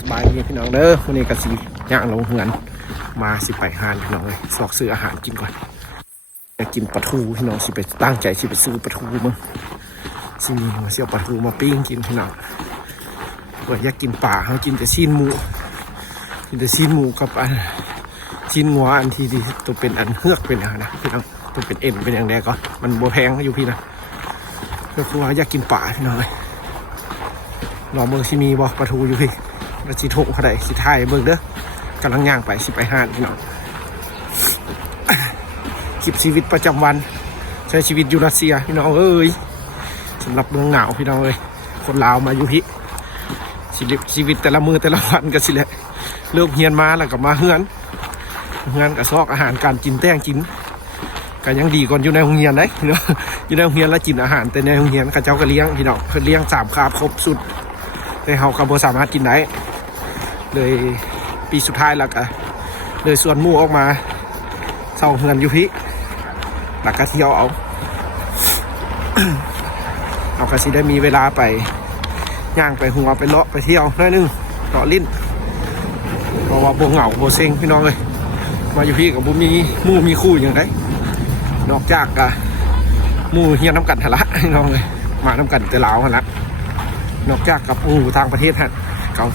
สบายดีพี่น้องเด้อวันนี้ก็สิย่างลงเหือนมาสิไปหานพี่น้องเลยสอกซื้ออาหารกินก่อนอยากกินปลาทูพี่น้องสิไปตั้งใจสิไปซื้อปลาทูมึงสิมีมาเสี่ยวปลาทูมาปิ้งกินพี่น้องอยากกินปลาเขากินแต่ซีนหมูกับอันซีนงัวอันที่ตัวเป็นอันเฮือกเป็นอย่างนะพี่น้องตัวเป็นเอ็นเป็นอย่างแรกก็มันโบแพงอยู่พี่นะก็คือว่าอยากกินปลาพี่น้องเลยรอเมืองสิมีบอกปลาทูอยู่พี่แล้วสิทงเขาได้สิถ่ายเบิ่งเด้อกำลังย่างไปสิไปหาดพี่น้องคลิปชีวิตประจำวันใช้ชีวิตอยู่รัสเซียพี่น้องเอ้ยสำหรับเมืองหนาวพี่น้องเอ้ยคนลาวมาอยู่พี่ชีวิตแต่ละมือแต่ละวันก็สิแหละเริ่มเฮียนมาแล้วก็มาเฮือนกับซอกอาหารการกินแต้งกินก็ยังดีก่อนอยู่ในโรงเรียนได้เนาะอยู่ในโรงเรียนแล้วกินอาหารแต่ในโรงเรียนเขาเจ้าก็เลี้ยงพี่น้องเลี้ยง3 คาบครบสุดแต่เราก็บ่สามารถกินได้เลยปีสุดท้ายแล้วก็เลยส่วนหมู่ออกมาเช่าเฮือนอยู่พี่แล้วก็เที่ยวเอา เอาก็สิได้มีเวลาไปย่างไปหัวไปเลาะไปเที่ยวหน่อยนึงเลาะลิ้นเพราะว่าบ่เหงาบ่เซ็งพี่น้องเลยมาอยู่พี่กับบ่มีหมู่มีคู่อย่างไรนอกจากหมู่เฮียนน้ำกันหละพี่น้องเลยมาน้ำกันแต่ลาวหละนอกจากกับหมู่ทางประเทศฮะเขา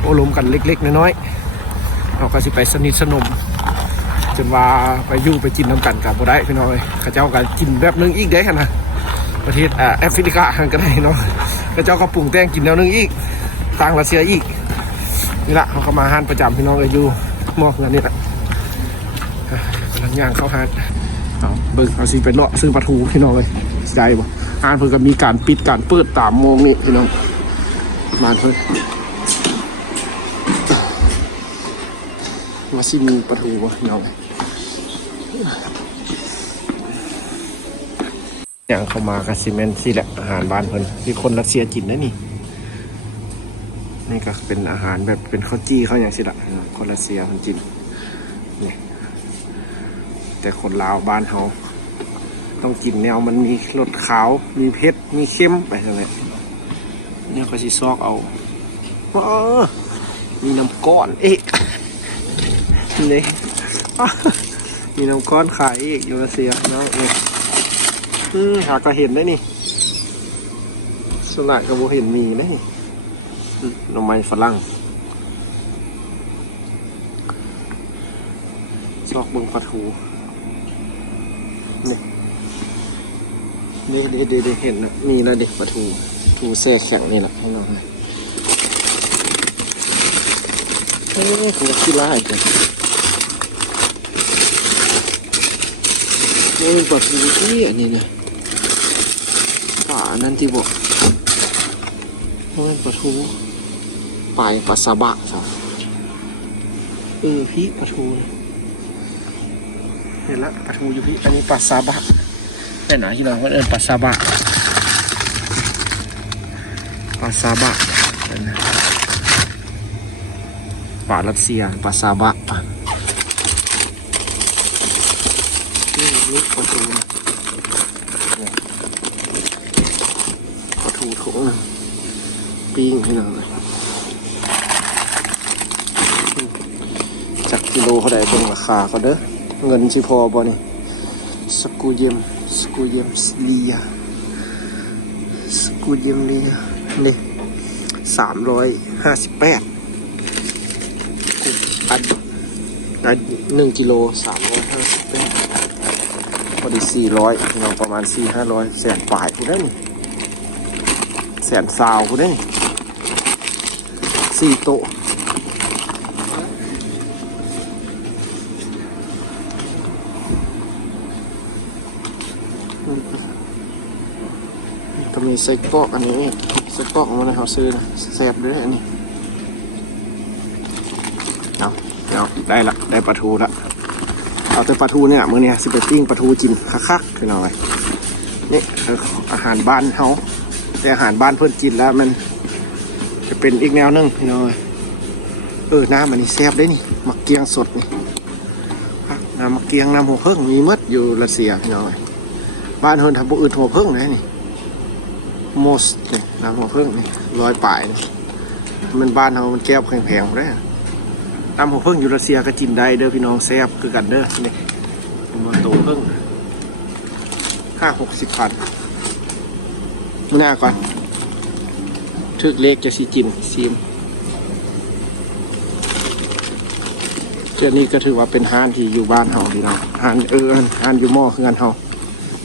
โอ้ล้มกันเล็กๆน้อยๆเราก็สิไปสนิทสนมจนว่าไปอยู่ไปกินน้ำกันกับบ่ได้พี่น้องเลยข้าเจ้าก็กินแบบนึงอีกได้ขนาดประเทศแอฟริกาก็ได้เนาะข้าเจ้าก็ปรุงแต่งกินแนวนึงอีกต่างรัสเซียอีกนี่แหละเขาก็มาห้านประจำพี่น้องเลยอยู่มอกเงินนี่แหละกำลังย่างเข้าห้านเอาเบิ่งเอาสิไปเลาะซื้อปลาทูพี่น้องเลยใจบ่ห้านเพิ่งก็มีการปิดการเปิดตามโมงนี่พี่น้องมาเพิ่งมาซิมีปลาทูบ่พี่น้องอย่างเข้ามากับซีเมนต์นี่แหละอาหารบ้านเพิ่นที่คนรัสเซียกินนะนี่ก็เป็นอาหารแบบเป็นข้าวจี้ข้าวอย่างสิละคนรัสเซียคนกินนี่แต่คนลาวบ้านเขาต้องกินแนวมันมีรสขาวมีเผ็ดมีเค็มไปอะไรเนี่ยเขาสิซอกเอามีน้ำก้อนเอ๊ะนี่มีน้ำก้อนขายอีกอยู่รัสเซียเนาะหาก็เห็นได้นี่ส่วนใหญ่ก็บ่เห็นมีนะหน่อไม้ฝรั่งซอกเบิ่งปลาทูนี่เห็นนะมีแล้วเด็กปลาทูแช่แข็งนี่แหละข้างนอกเลยคุณจะขี้ไล่กันนี่เป็นปลาทูที่อันนี้นะป่านั่นที่บอกนี่เป็นปลาทูปลายปลาซาบะสิพี่ปลาทูเห็นละปลาทูอยู่พี่อันนี้ปลาซาบะแต่ไหนที่เราก็ปลาซาบะปลารัสเซียปลาซาบะนี่ลูกปลาทูถุงปิ้งให้หน่อยจากกิโลเขาได้เป็นราคาก็เด้อเงินชิพอบ่นี่สกูเยมเลียนี่358อัน1 กิโล358พอดี400เราประมาณ400-500แสนปลายกูได้นี่แสนซาวกูได้4 โต๊ะก็มีไส้กรอกอันนี้ไส้กรอกมันเขาซื้อนะแซ่บด้วยอันนี้เอาได้ละได้ปลาทูละเอาแต่ปลาทูเนี่ยมื้อนี้สิไปปิ้งปลาทูกินคักๆคือหน่อยนี่คืออาหารบ้านเขาแต่อาหารบ้านเพื่อนกินแล้วมันจะเป็นอีกแนวนึงพี่น้อยน้ำมันนี่แซ่บได้นี่มักเกียงสดนี่น้ำมักเกียงน้ำหัวเพิ่งมีมัดอยู่รัสเซียพี่น้อยบ้านเฮินทำบุอื่นหัวเพิ่งเลยนี่โมสนี่น้ำหัวเพิ่งนี่100 ปลายนี่ มันบ้านเรามันแก้วแพงๆเลยตำหัวเพิ่งอยู่รัสเซียก็กินได้เด้อพี่น้องแซ่บคือกันเด้อนี่มาโตเพิ่ง50-60 พันมื้อหน้าก่อนทึกเล็กจะสิกินซีมเจ้านี่ก็ถือว่าเป็นห้านที่อยู่บ้านเฮาพี่น้องห้านห้านอยู่หม้อคือกันเฮา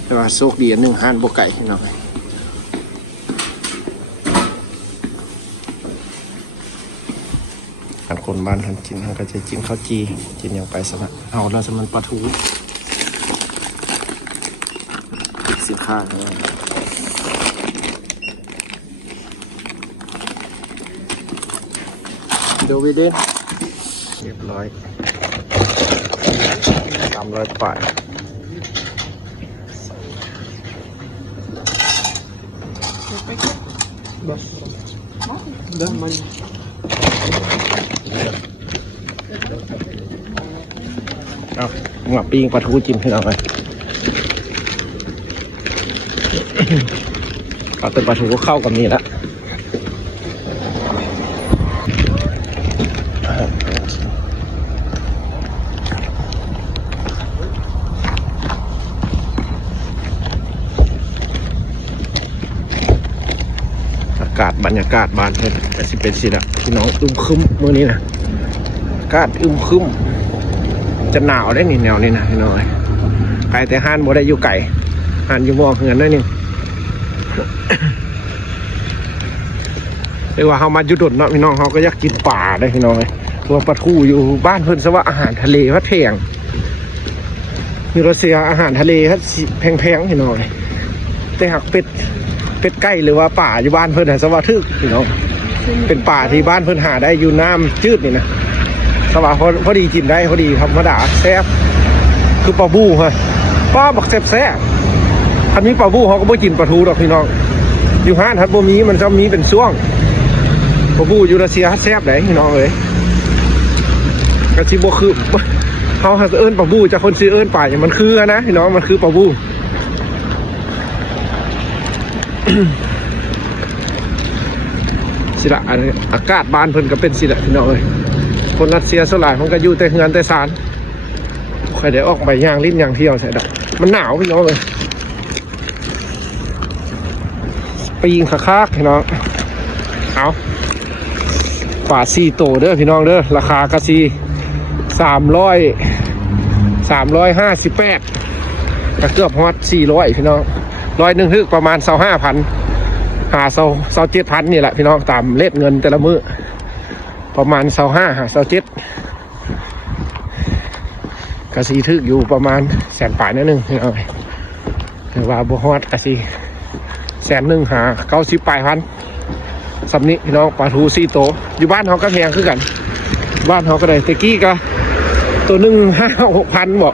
แต่ว่าโชคดีอันหนึ่งห้านบ่ไก่พี่น้องคนบ้านทันกินเขาก็จะกินข้าวจีกินอย่างไปสนะเอาแล้วสมันปลาทูสินค้าเดี๋ยวไปเด่นเรียบร้อย300 บาทเอาหมักปิ้งปลาทูกินให้เราไปเอาแต่ปลาทูก็เข้ากับนี่แล้วอากาศบรรยากาศบ้านเพื่อนแต่สิเป็นสิละพี่น้องอึมครึ้มเมื่อนี้นะอากาศอึมครึ้มจะหนาวได้นี่แนวนี่นะพี่น้อยไก่แต่ห้านบ่ได้อยู่ไก่ห้านอยู่มองเหือนนั่นนี่เรียกว่าเขามาอยู่ดดเนาะพี่น้องเขาก็อยากกินป่าได้พี่น้อยตัวปลาทูอยู่บ้านเพิ่นซะว่าอาหารทะเลพัดแพงมีรัสเซียอาหารทะเลพัดแพงๆพี่น้อยแต่หากเป็ดไก่หรือว่าป่าอยู่บ้านเพิ่นซะว่าทึกพี่น้องเป็นป่าที่บ้านเพิ่นหาได้อยู่น้ำจืดนี่นะสว่าพอดีกินได้พอดีธรรมดาแซ่บคือปลาบูฮะป้าบักแซ่บอันนี้ปลาบูเขาก็ไม่กินปลาทูหรอกพี่น้องอยู่ห้านทัดบ่มีมันจะมีเป็นช่วงปลาบูอยู่รัสเซียแซ่บไหนพี่น้องเลยกระชิบบ่คือเขาหาเอิ้นปลาบูจากคนซื้อเอิ้นป่าอย่างมันคือนะพี่น้องมันคือปลาบูสิละอากาศบ้านเพิ่นก็เป็นสิละพี่น้องเลยคนรัสเซียสลายมันก็อยู่แต่เฮือนแต่ศาลใครได้ออกไปย่างลิ้นย่างเที่ยวใส่ดอกมันหนาวพี่น้องเลยไปยิงคักๆพี่น้องเอาป่า4 โตเด้อพี่น้องเด้อราคากระซี358ก็เกือบฮอด400พี่น้อง100ฮึกประมาณ25,00027,000นี่แหละพี่น้องตามเลทเงินแต่ละมื้อประมาณ27กระสีทึกอยู่ประมาณ100,000 ปลายนั่นนึงพี่น้องถือว่าบ่ฮอดกระสี100,000หา90 ปลายพันสำนี้พี่น้องปลาทู4 โตอยู่บ้านเขาก็แพงขึ้นกันบ้านเขาก็ได้ตะกี้ก็ตัวนึง5-6,000บอก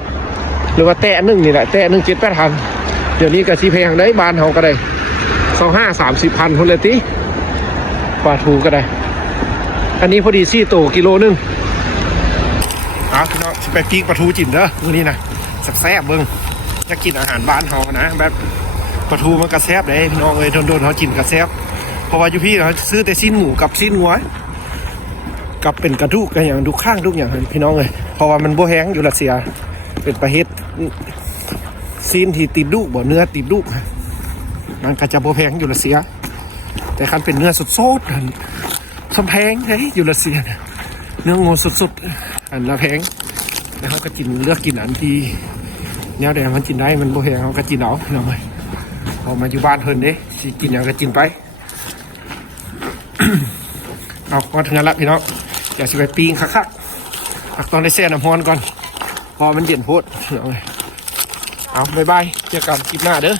หรือว่าแตะนึงนี่แหละแตะนึง7-8,000เดี๋ยวนี้ก็สีแพงได้บ้านเขาก็ได้25-30,000คนเลยติปลาทูก็ได้อันนี้พอดี4 โตกิโลนึงพี่น้องไปปิ้งปลาทูจิ๋นเด้อมื้อนี้นะแซ่บเบิ่งจะกินอาหารบ้านเฮานะแบบปลาทูมันกระแซ่บเลยพี่น้องเอ้ยโดนๆเขากินกระแซ่บเพราะว่าอยู่พี่เขาซื้อแต่ชิ้นหมูกับชิ้นวัวกับเป็นกระดูกกันอย่างดูข้างทุกอย่างพี่น้องเอ้ยเพราะว่ามันบ่แห้งอยู่รัสเซียเป็นประเทศซีนที่ติดลูกบ่เนื้อติดลูกมันก็จะบ่แพงอยู่รัสเซียแต่คันเป็นเนื้อสดๆสมแพงเฮ้ยอยู่รัสเซียเนื้องูสดๆอันละแพงแล้วเขาก็กินเลือกกินอันที่แนวแดงมันกินได้มันบ่แพงเขาก็กินเอาพี่น้องเอ้ยพอมาอยู่บ้านเพิ่นเด้สิกินอย่างก็กินไป เอามาถึงนั้นละพี่น้องอยากจะไปปิ้งคักๆตอนได้แช่น้ำร้อนก่อนพอมันเย็นโพดเอาบ๊ายบายเจอกันคลิปหน้าเด้อ